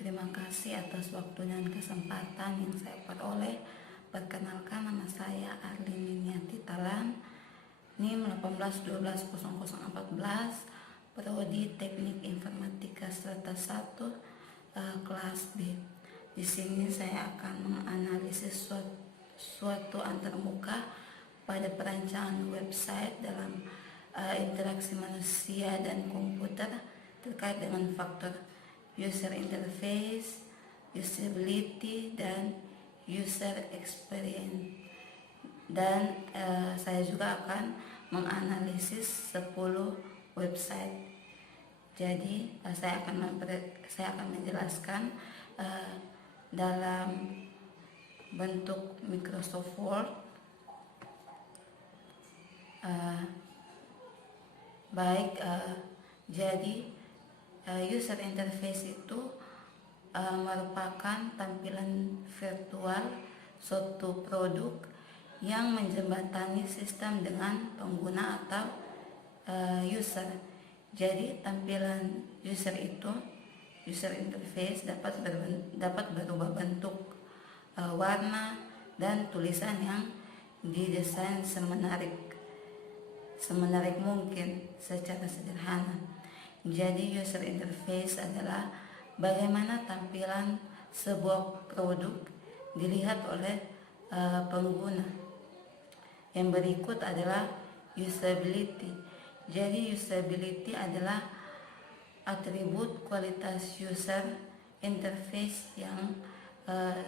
Terima kasih atas waktu dan kesempatan yang saya peroleh. Perkenalkan, nama saya Arlin Niniati Talan, NIM 18120014, Prodi Teknik Informatika Strata 1, kelas B. Di sini saya akan menganalisis suatu antarmuka pada perancangan website dalam interaksi manusia dan komputer terkait dengan faktor user interface, usability, dan user experience. Dan saya juga akan menganalisis 10 website. Jadi saya akan menjelaskan dalam bentuk Microsoft Word. Jadi user interface itu merupakan tampilan virtual suatu produk yang menjembatani sistem dengan pengguna atau user. Jadi tampilan user interface dapat berubah bentuk, warna, dan tulisan yang didesain semenarik mungkin secara sederhana. Jadi user interface adalah bagaimana tampilan sebuah produk dilihat oleh pengguna. Yang berikut adalah usability. Jadi usability adalah atribut kualitas user interface yang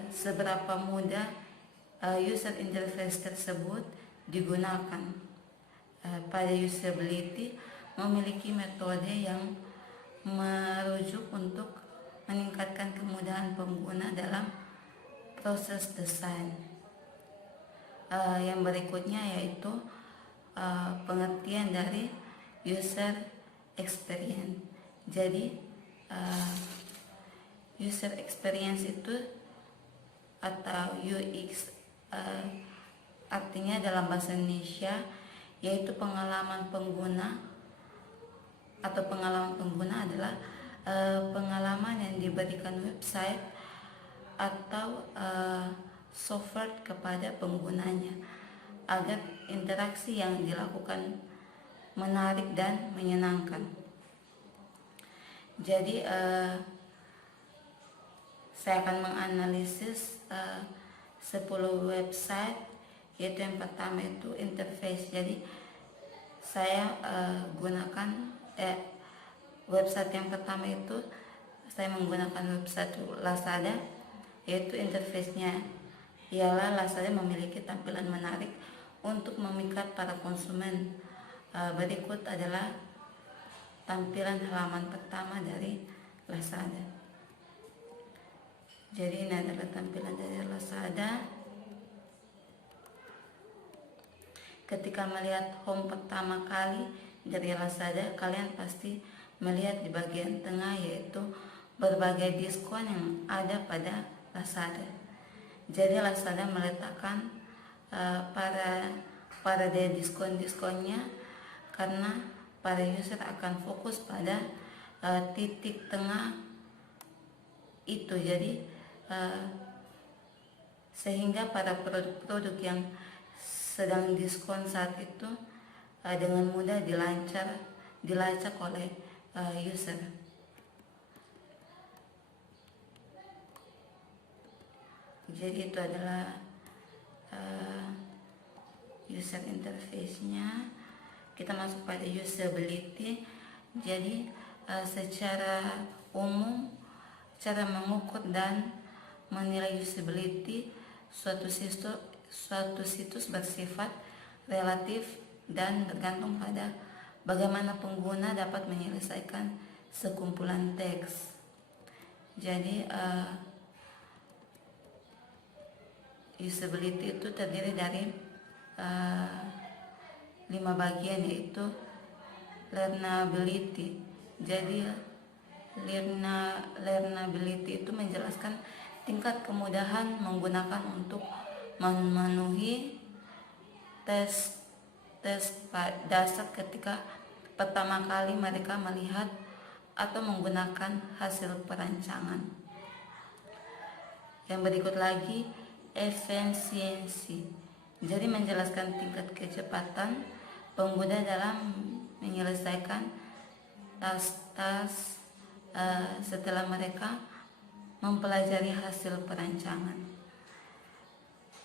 seberapa mudah user interface tersebut digunakan. Pada usability memiliki metode yang merujuk untuk meningkatkan kemudahan pengguna dalam proses desain. Yang berikutnya yaitu pengertian dari user experience. Jadi user experience itu atau UX artinya dalam bahasa Indonesia yaitu pengalaman pengguna adalah pengalaman yang diberikan website atau software kepada penggunanya agar interaksi yang dilakukan menarik dan menyenangkan. Jadi saya akan menganalisis 10 website, yaitu yang pertama itu interface. Jadi saya gunakan website yang pertama itu saya menggunakan website Lazada, yaitu interface-nya ialah Lazada memiliki tampilan menarik untuk memikat para konsumen. Berikut adalah tampilan halaman pertama dari Lazada. Jadi ini adalah tampilan dari Lazada. Ketika melihat home pertama kali dari Lazada, kalian pasti melihat di bagian tengah yaitu berbagai diskon yang ada pada Lazada. Jadi Lazada meletakkan pada diskon-diskonnya karena para user akan fokus pada titik tengah itu. Jadi sehingga pada produk-produk yang sedang diskon saat itu dengan mudah dilacak oleh user. Jadi itu adalah user interface-nya. Kita masuk pada usability. Jadi secara umum cara mengukur dan menilai usability suatu situs bersifat relatif dan tergantung pada bagaimana pengguna dapat menyelesaikan sekumpulan teks. Jadi usability itu terdiri dari 5 bagian, yaitu learnability. Jadi learnability itu menjelaskan tingkat kemudahan menggunakan untuk memenuhi tes dasar ketika pertama kali mereka melihat atau menggunakan hasil perancangan. Yang berikut lagi efisiensi. Jadi menjelaskan tingkat kecepatan pengguna dalam menyelesaikan tas-tas setelah mereka mempelajari hasil perancangan.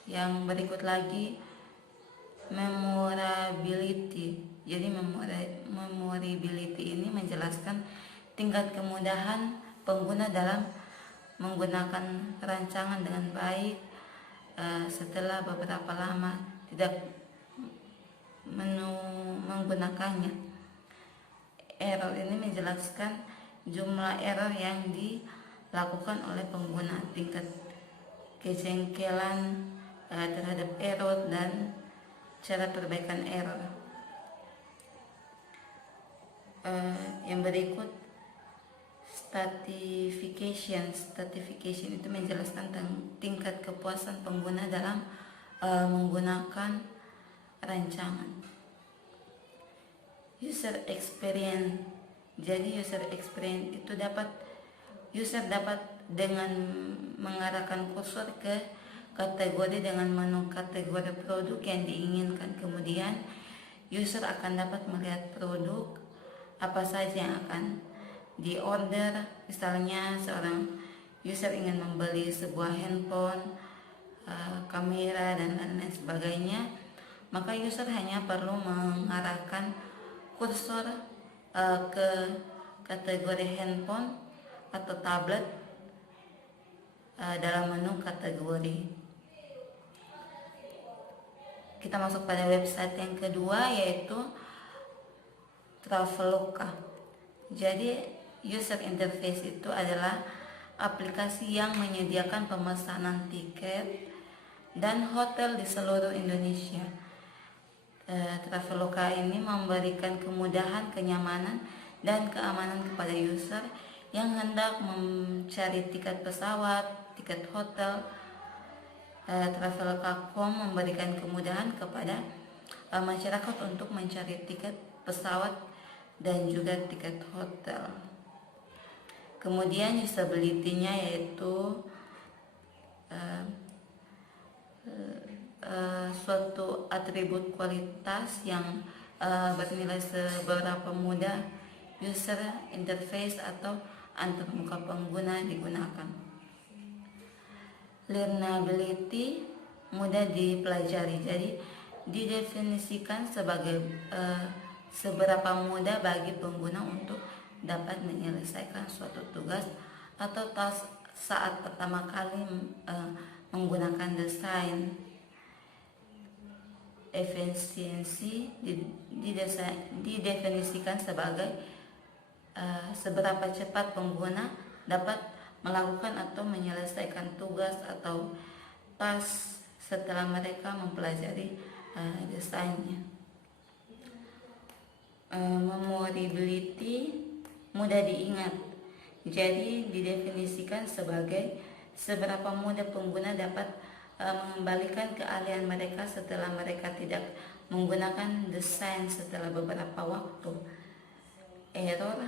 Yang berikut lagi memorability. Jadi memorability ini menjelaskan tingkat kemudahan pengguna dalam menggunakan rancangan dengan baik setelah beberapa lama tidak menggunakannya. Error ini menjelaskan jumlah error yang dilakukan oleh pengguna, tingkat kejengkelan terhadap error, dan cara perbaikan error. Yang berikut stratification itu menjelaskan tingkat kepuasan pengguna dalam menggunakan rancangan. User experience. Jadi user experience itu user dapat dengan mengarahkan kursor ke kategori dengan menu kategori produk yang diinginkan. Kemudian user akan dapat melihat produk apa saja yang akan di order. Misalnya seorang user ingin membeli sebuah handphone, kamera, dan lain-lain sebagainya, maka user hanya perlu mengarahkan kursor ke kategori handphone atau tablet dalam menu kategori. Kita masuk pada website yang kedua, yaitu Traveloka. Jadi user interface itu adalah aplikasi yang menyediakan pemesanan tiket dan hotel di seluruh Indonesia. Traveloka ini memberikan kemudahan, kenyamanan, dan keamanan kepada user yang hendak mencari tiket pesawat, tiket hotel. Traveloka.com memberikan kemudahan kepada masyarakat untuk mencari tiket pesawat dan juga tiket hotel. Kemudian usability-nya yaitu suatu atribut kualitas yang bernilai seberapa mudah user interface atau antarmuka pengguna digunakan. Learnability, mudah dipelajari. Jadi didefinisikan sebagai seberapa mudah bagi pengguna untuk dapat menyelesaikan suatu tugas atau tas saat pertama kali menggunakan desain. Efisiensi didefinisikan sebagai seberapa cepat pengguna dapat melakukan atau menyelesaikan tugas atau tas setelah mereka mempelajari desainnya. Memorability, mudah diingat. Jadi didefinisikan sebagai seberapa mudah pengguna dapat mengembalikan keahlian mereka setelah mereka tidak menggunakan desain setelah beberapa waktu. Error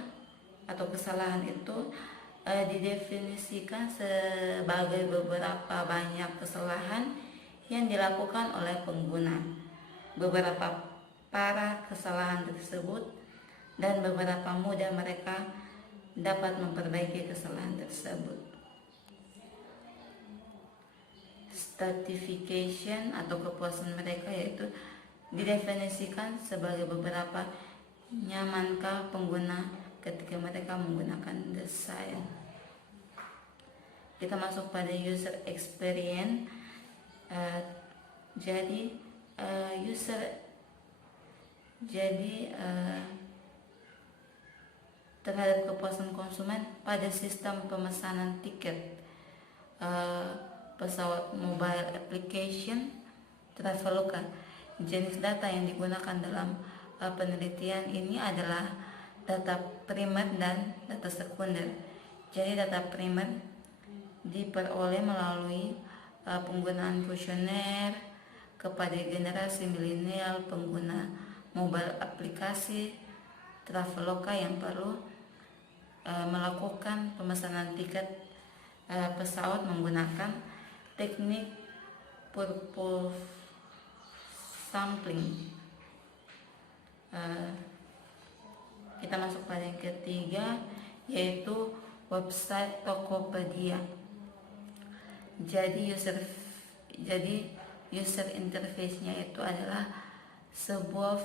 atau kesalahan itu didefinisikan sebagai beberapa banyak kesalahan yang dilakukan oleh pengguna. Beberapa parah kesalahan tersebut dan beberapa mudah mereka dapat memperbaiki kesalahan tersebut. Stratification atau kepuasan mereka yaitu didefinisikan sebagai beberapa nyamankah pengguna ketika mereka menggunakan desain. Kita masuk pada user experience. Terhadap kepuasan konsumen pada sistem pemesanan tiket pesawat mobile application Traveloka. Jenis data yang digunakan dalam penelitian ini adalah data primer dan data sekunder. Jadi data primer diperoleh melalui penggunaan kuesioner kepada generasi milenial pengguna mobile aplikasi Traveloka yang perlu melakukan pemesanan tiket pesawat menggunakan teknik purple sampling. Kita masuk pada yang ketiga, yaitu website Tokopedia. Jadi user interface-nya itu adalah sebuah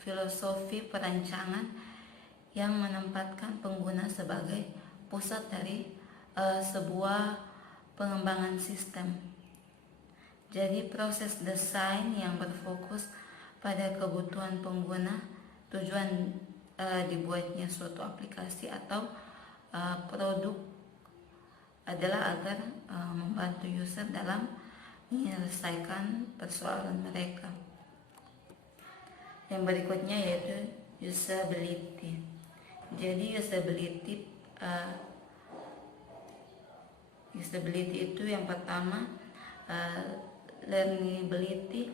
filosofi perancangan yang menempatkan pengguna sebagai pusat dari sebuah pengembangan sistem. Jadi proses desain yang berfokus pada kebutuhan pengguna, tujuan dibuatnya suatu aplikasi atau produk adalah agar membantu user dalam menyelesaikan persoalan mereka. Yang berikutnya yaitu usability. Jadi usability itu yang pertama learnability,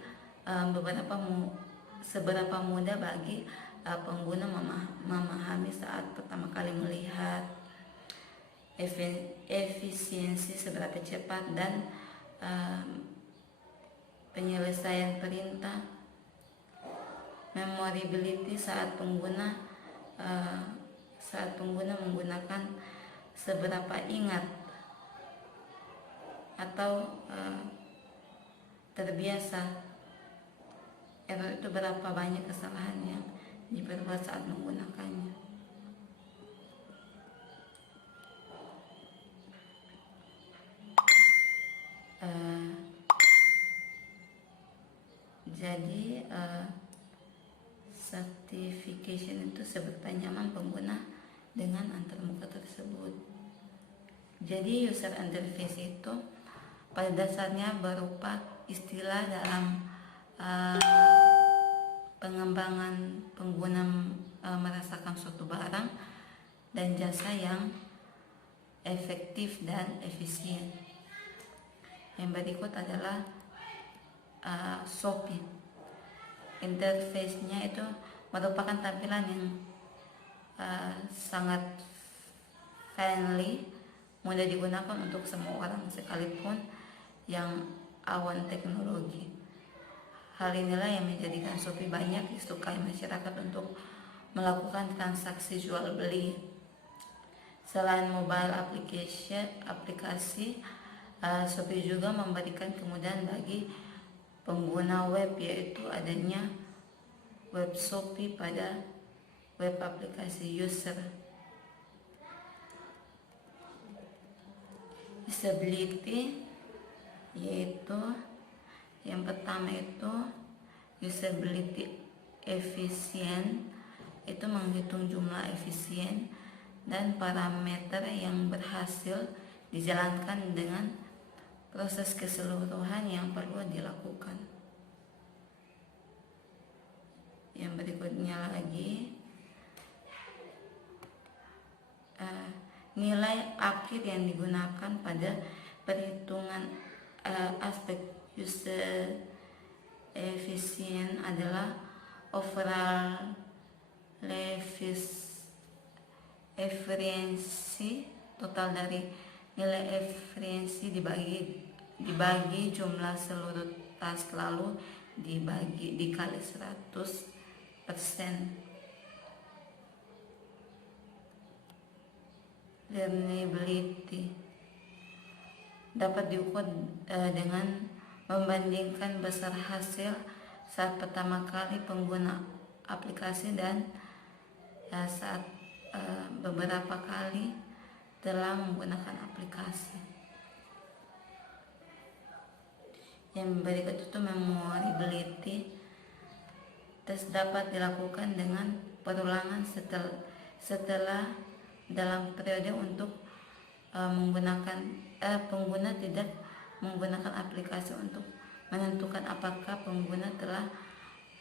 seberapa mudah bagi pengguna memahami saat pertama kali melihat, efisiensi seberapa cepat dan penyelesaian perintah, memorability saat pengguna menggunakan seberapa ingat atau terbiasa, error itu berapa banyak kesalahan yang diperbuat saat menggunakannya. Jadi certification itu seberapa nyaman pengguna dengan antarmuka tersebut. Jadi user interface itu pada dasarnya berupa istilah dalam pengembangan pengguna merasakan suatu barang dan jasa yang efektif dan efisien. Yang berikut adalah Shopee. Interface-nya itu merupakan tampilan yang sangat friendly, mudah digunakan untuk semua orang sekalipun yang awan teknologi. Hal inilah yang menjadikan Shopee banyak disukai masyarakat untuk melakukan transaksi jual beli. Selain mobile aplikasi, Shopee juga memberikan kemudahan bagi pengguna web, yaitu adanya web Shopee pada web aplikasi user. Usability yaitu yang pertama itu usability efisien, itu menghitung jumlah efisien dan parameter yang berhasil dijalankan dengan proses keseluruhan yang perlu dilakukan. Yang berikutnya lagi nilai akhir yang digunakan pada perhitungan aspek user efisien adalah overall efisiensi, total dari nilai efisiensi dibagi jumlah seluruh task lalu dikali 100%. Learnability dapat diukur dengan membandingkan besar hasil saat pertama kali pengguna aplikasi dan saat beberapa kali telah menggunakan aplikasi. Yang berikut itu memorability. Tes dapat dilakukan dengan perulangan setelah dalam periode untuk pengguna tidak menggunakan aplikasi untuk menentukan apakah pengguna telah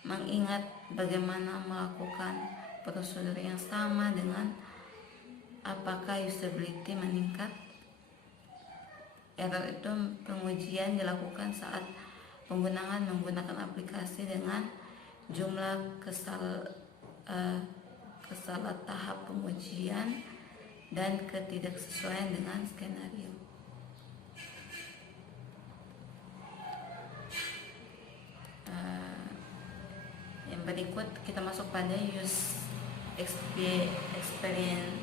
mengingat bagaimana melakukan prosedur yang sama dengan apakah usability meningkat. Error itu pengujian dilakukan saat penggunaan menggunakan aplikasi dengan jumlah kesalahan tahap pengujian dan ketidaksesuaian dengan skenario. Yang berikut kita masuk pada use experience.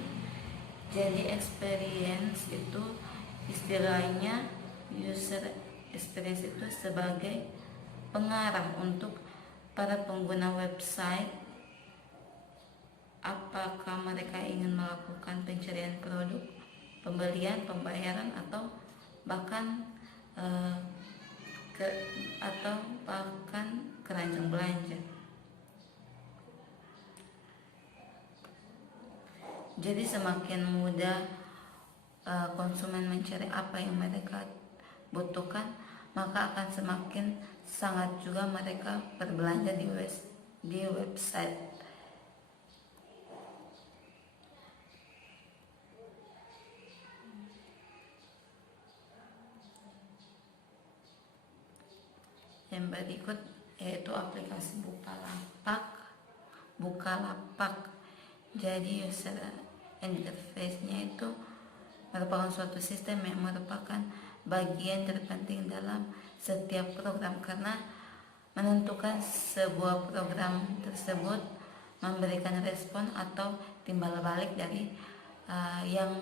Jadi experience itu istilahnya, user experience itu sebagai pengarah untuk para pengguna website apakah mereka ingin melakukan pencarian produk, pembelian, pembayaran, atau bahkan keranjang belanja. Jadi semakin mudah konsumen mencari apa yang mereka butuhkan, maka akan semakin sangat juga mereka berbelanja di website. Yang berikut yaitu aplikasi Bukalapak. Jadi user interface-nya itu merupakan suatu sistem yang merupakan bagian terpenting dalam setiap program, karena menentukan sebuah program tersebut memberikan respon atau timbal balik dari yang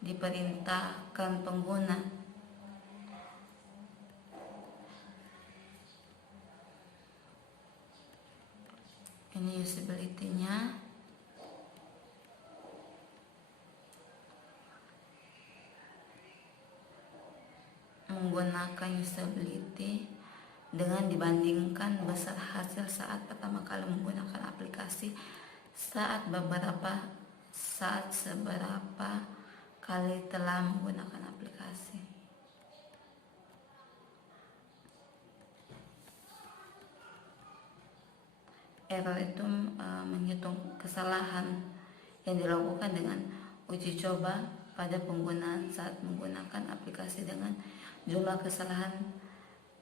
diperintahkan pengguna. Ini usability-nya. Menggunakan usability dengan dibandingkan besar hasil saat pertama kali menggunakan aplikasi seberapa kali telah menggunakan aplikasi. Error itu menghitung kesalahan yang dilakukan dengan uji coba pada penggunaan saat menggunakan aplikasi dengan jumlah kesalahan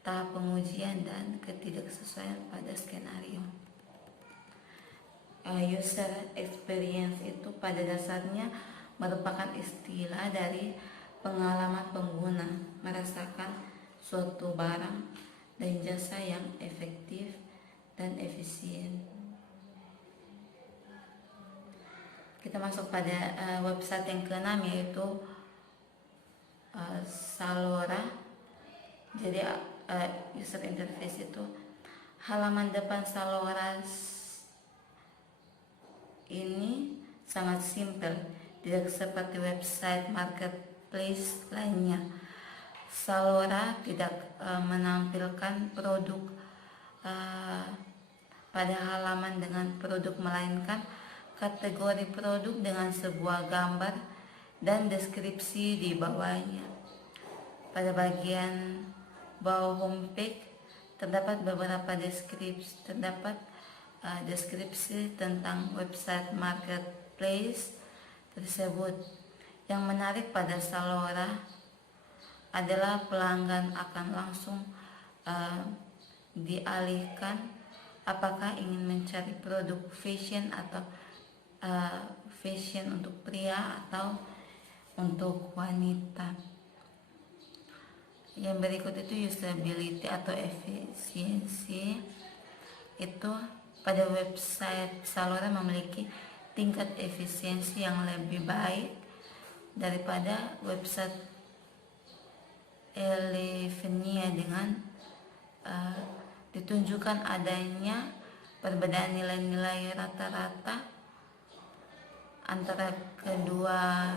tahap pengujian dan ketidaksesuaian pada skenario. User experience itu pada dasarnya merupakan istilah dari pengalaman pengguna merasakan suatu barang dan jasa yang efektif dan efisien. Kita masuk pada website yang ke-6 yaitu Zalora. Jadi user interface itu halaman depan Zalora ini sangat simpel, tidak seperti website marketplace lainnya. Zalora tidak menampilkan produk pada halaman dengan produk, melainkan kategori produk dengan sebuah gambar dan deskripsi di bawahnya. Pada bagian bawah homepage terdapat beberapa deskripsi tentang website marketplace tersebut. Yang menarik pada Zalora adalah pelanggan akan langsung dialihkan apakah ingin mencari produk fashion atau fashion untuk pria atau untuk wanita. Yang berikut itu usability atau efisiensi. Itu pada website Zalora memiliki tingkat efisiensi yang lebih baik daripada website Elevenia dengan ditunjukkan adanya perbedaan nilai-nilai rata-rata antara kedua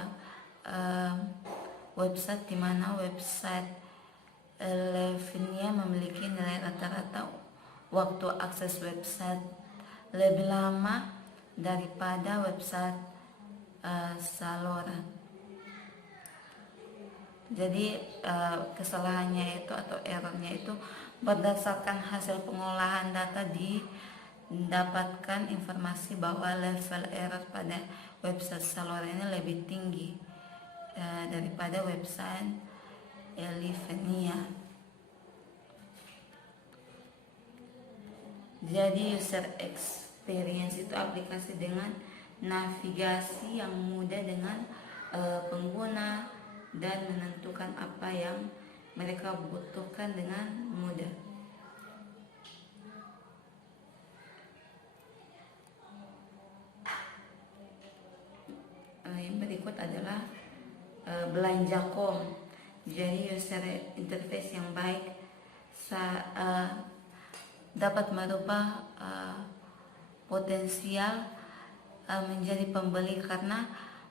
website, di mana website Elevenia memiliki nilai rata-rata waktu akses website lebih lama daripada website Zalora. Jadi kesalahannya itu atau errornya itu berdasarkan hasil pengolahan data, didapatkan informasi bahwa level error pada website Zalora ini lebih tinggi daripada website Elevenia. Jadi user experience itu aplikasi dengan navigasi yang mudah dengan pengguna dan menentukan apa yang mereka butuhkan dengan mudah. Yang berikut adalah belanja.com. Jadi user interface yang baik dapat merubah potensial menjadi pembeli karena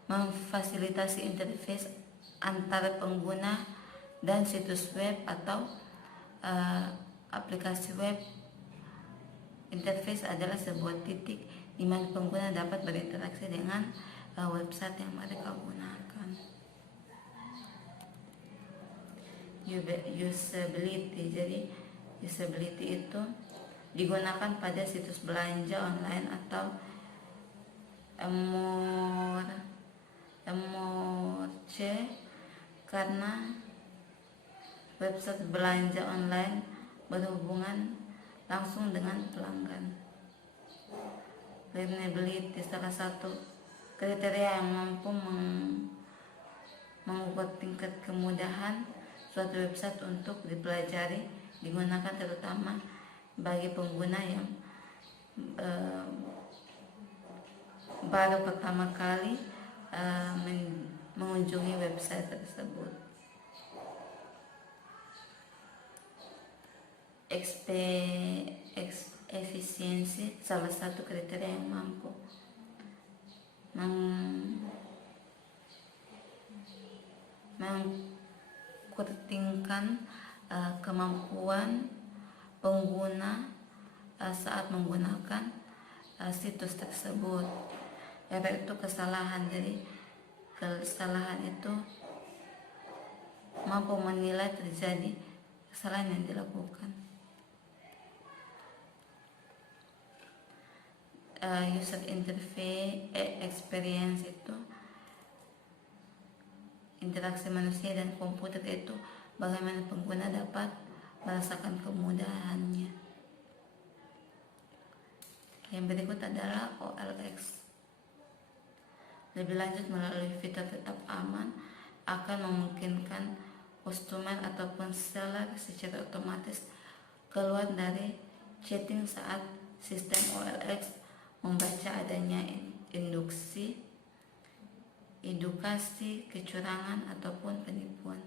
memfasilitasi interface antara pengguna dan situs web atau aplikasi web. Interface adalah sebuah titik di mana pengguna dapat berinteraksi dengan website yang mereka gunakan. Usability. Jadi usability itu digunakan pada situs belanja online atau MORC karena website belanja online berhubungan langsung dengan pelanggan. Learnability salah satu kriteria yang mampu mengukur tingkat kemudahan suatu website untuk dipelajari, digunakan terutama bagi pengguna yang baru pertama kali mengunjungi website tersebut. Efisiensi salah satu kriteria yang mampu mengkurtingkan kemampuan pengguna saat menggunakan situs tersebut. Yaitu kesalahan. Jadi kesalahan itu mampu menilai terjadi kesalahan yang dilakukan. User interface experience itu interaksi manusia dan komputer, itu bagaimana pengguna dapat merasakan kemudahannya. Yang berikut adalah OLX. Lebih lanjut, melalui fitur tetap aman akan memungkinkan customer ataupun seller secara otomatis keluar dari chatting saat sistem OLX membaca adanya edukasi kecurangan ataupun penipuan.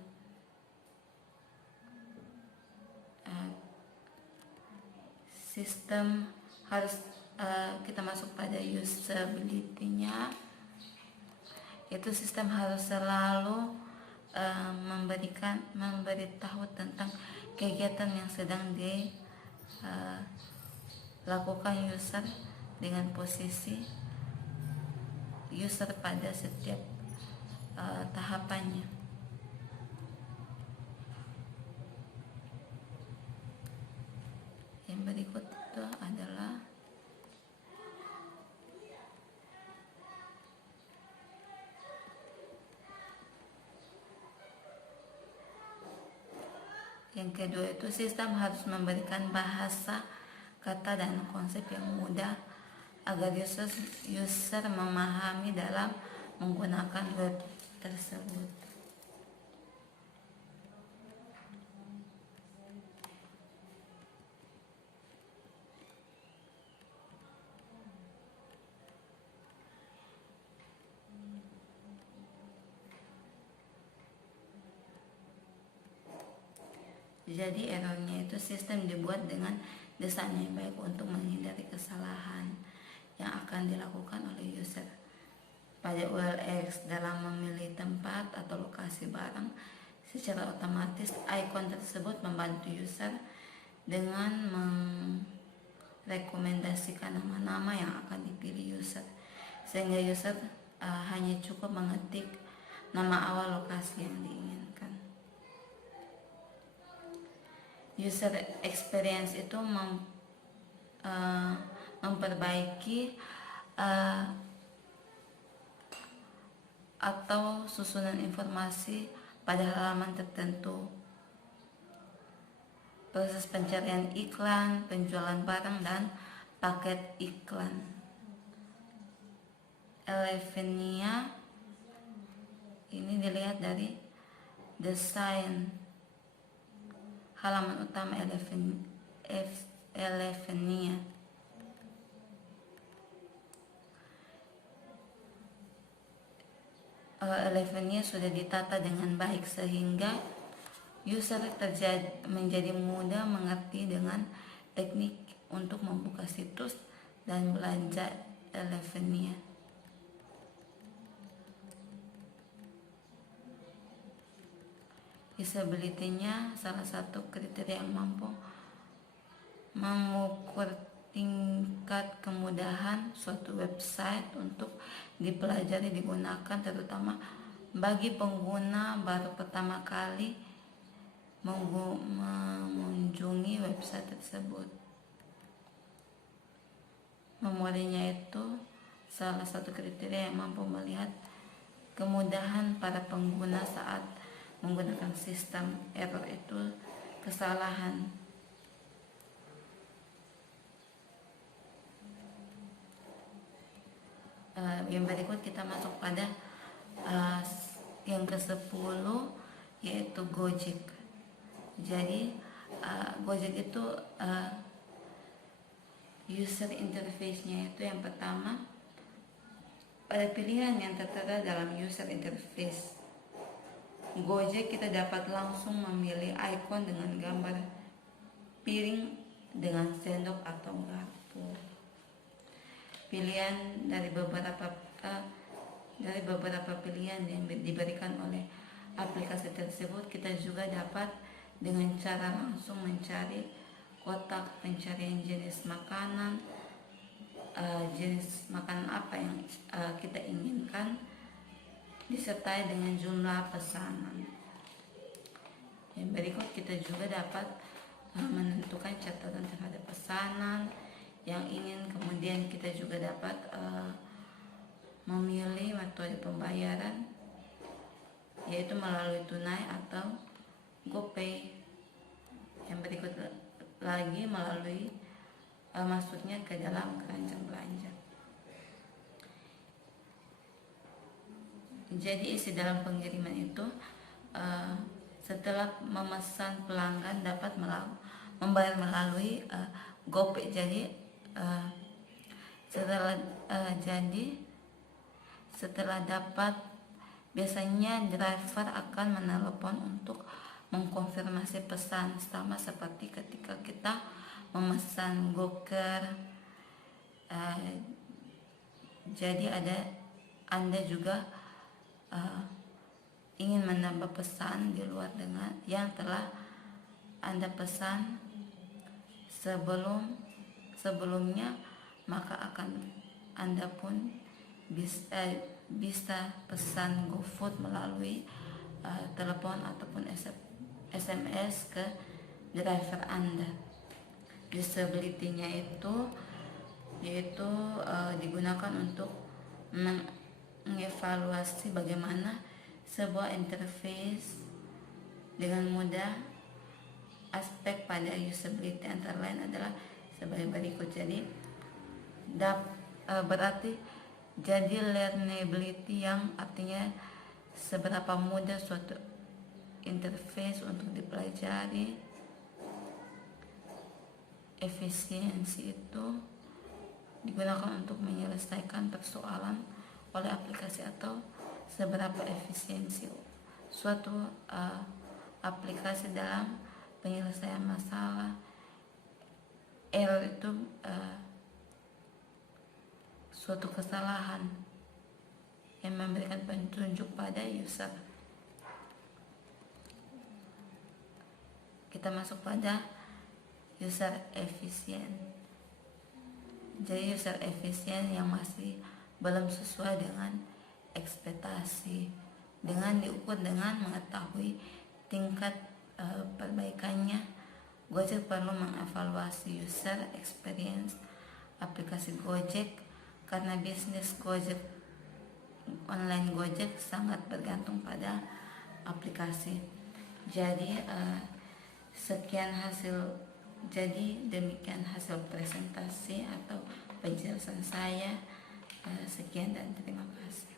Sistem harus kita masuk pada usability-nya. Itu sistem harus selalu memberitahu tentang kegiatan yang sedang dilakukan user dengan posisi user pada setiap tahapannya. Yang berikut itu adalah yang kedua, itu sistem harus memberikan bahasa, kata, dan konsep yang mudah agar user memahami dalam menggunakan web tersebut. Jadi errornya itu sistem dibuat dengan desain yang baik untuk menghindari kesalahan yang akan dilakukan oleh user pada OLX dalam memilih tempat atau lokasi barang. Secara otomatis icon tersebut membantu user dengan merekomendasikan nama-nama yang akan dipilih user, sehingga user hanya cukup mengetik nama awal lokasi yang diinginkan. User experience itu memperbaiki atau susunan informasi pada halaman tertentu, proses pencarian iklan, penjualan barang, dan paket iklan. Elevennya melihat dari desain halaman utama Elevenia. Elevenia sudah ditata dengan baik sehingga user menjadi mudah mengerti dengan teknik untuk membuka situs dan belanja Elevenia. Usability-nya salah satu kriteria yang mampu mengukur tingkat kemudahan suatu website untuk dipelajari digunakan, terutama bagi pengguna baru pertama kali mengunjungi website tersebut. Memorinya itu salah satu kriteria yang mampu melihat kemudahan para pengguna saat menggunakan sistem. Error itu kesalahan. Yang berikut kita masuk pada yang ke-10, yaitu Gojek. Jadi Gojek itu user interface-nya itu yang pertama, pada pilihan yang tertera dalam user interface Gojek kita dapat langsung memilih ikon dengan gambar piring dengan sendok atau garpu. Pilihan dari beberapa pilihan yang diberikan oleh aplikasi tersebut, kita juga dapat dengan cara langsung mencari kotak pencarian jenis makanan, jenis makanan apa yang kita inginkan, disertai dengan jumlah pesanan. Yang berikut kita juga dapat menentukan catatan terhadap pesanan yang ingin, kemudian kita juga dapat memilih metode pembayaran, yaitu melalui tunai atau GoPay. Yang berikut lagi melalui masuknya ke dalam keranjang belanja. Jadi isi dalam pengiriman itu setelah memesan, pelanggan dapat membayar melalui GoPay. Jadi setelah dapat, biasanya driver akan menelepon untuk mengkonfirmasi pesan, sama seperti ketika kita memesan GoCar. Jadi Anda juga ingin menambah pesan di luar dengan yang telah Anda pesan sebelumnya, maka Anda pun bisa pesan GoFood melalui telepon ataupun SMS ke driver Anda. Usability-nya yaitu digunakan untuk mengevaluasi bagaimana sebuah interface dengan mudah. Aspek pada usability antara lain adalah sebagai berikut. Jadi berarti jadi learnability, yang artinya seberapa mudah suatu interface untuk dipelajari. Efisiensi itu digunakan untuk menyelesaikan persoalan oleh aplikasi atau seberapa efisiensi suatu aplikasi dalam penyelesaian masalah. Error itu suatu kesalahan yang memberikan petunjuk pada user. Kita masuk pada user efisien. Jadi user efisien yang masih belum sesuai dengan ekspektasi, dengan diukur dengan mengetahui tingkat perbaikannya. Gojek perlu mengevaluasi user experience aplikasi Gojek, karena bisnis Gojek, online Gojek sangat bergantung pada aplikasi. Jadi demikian hasil presentasi atau penjelasan saya. Sekian dan terima kasih.